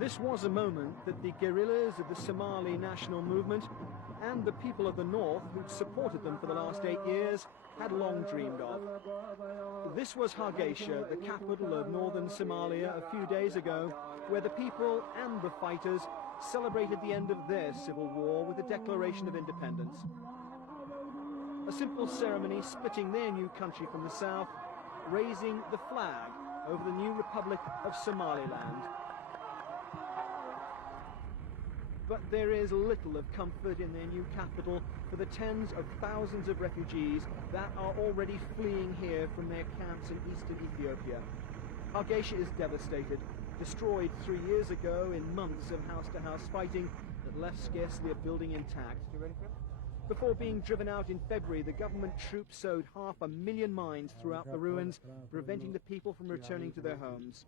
This was a moment that the guerrillas of the Somali national movement and the people of the north who'd supported them for the last 8 years had long dreamed of. This was Hargeisa, the capital of northern Somalia, a few days ago, where the people and the fighters celebrated the end of their civil war with a declaration of independence. A simple ceremony splitting their new country from the south, raising the flag over the new Republic of Somaliland. But there is little of comfort in their new capital for the tens of thousands of refugees that are already fleeing here from their camps in eastern Ethiopia. Hargeisa is devastated, destroyed 3 years ago in months of house-to-house fighting that left scarcely a building intact. You ready for it? Before being driven out in February, the government troops sowed 500,000 mines throughout the ruins, preventing the people from returning to their homes.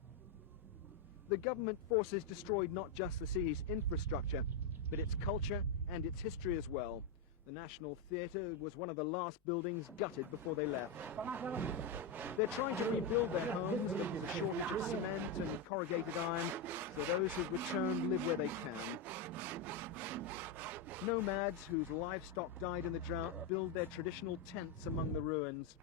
The government forces destroyed not just the city's infrastructure, but its culture and its history as well. The National Theatre was one of the last buildings gutted before they left. They're trying to rebuild their homes, but there's a shortage of cement and corrugated iron, so those who've returned live where they can. Nomads whose livestock died in the drought build their traditional tents among the ruins.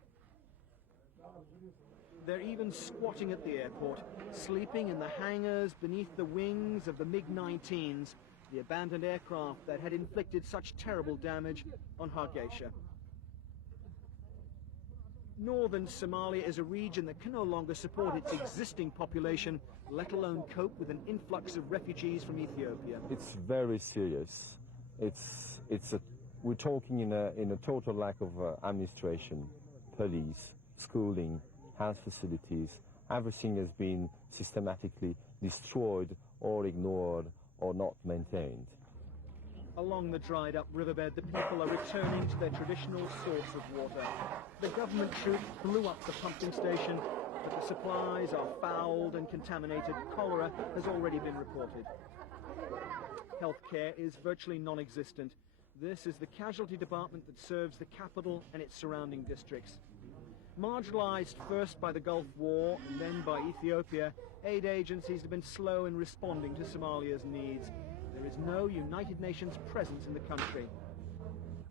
They're even squatting at the airport, sleeping in the hangars beneath the wings of the MiG-19s, the abandoned aircraft that had inflicted such terrible damage on Hargeisa. Northern Somalia is a region that can no longer support its existing population, let alone cope with an influx of refugees from Ethiopia. It's very serious. We're talking in a total lack of administration, police, schooling, health facilities. Everything has been systematically destroyed or ignored or not maintained. Along the dried up riverbed, the people are returning to their traditional source of water. The government troops blew up the pumping station, but the supplies are fouled and contaminated. Cholera has already been reported. Healthcare is virtually non-existent. This is the casualty department that serves the capital and its surrounding districts. Marginalized first by the Gulf War and then by Ethiopia, aid agencies have been slow in responding to Somalia's needs. There is no United Nations presence in the country.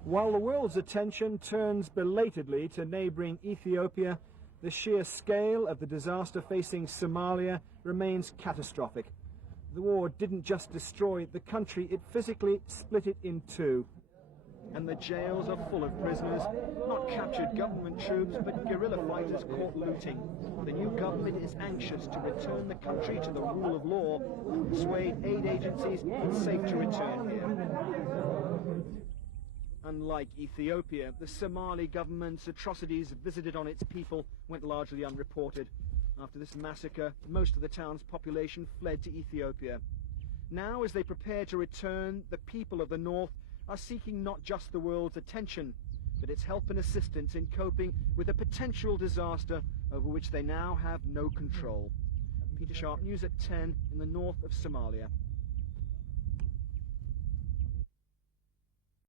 While the world's attention turns belatedly to neighboring Ethiopia, the sheer scale of the disaster facing Somalia remains catastrophic. The war didn't just destroy the country, it physically split it in two. And the jails are full of prisoners, not captured government troops, but guerrilla fighters caught looting. The new government is anxious to return the country to the rule of law and persuade aid agencies it's safe to return here. Unlike Ethiopia, the Somali government's atrocities visited on its people went largely unreported. After this massacre, most of the town's population fled to Ethiopia. Now, as they prepare to return, the people of the north are seeking not just the world's attention, but its help and assistance in coping with a potential disaster over which they now have no control. Peter Sharp, News at 10 in the north of Somalia.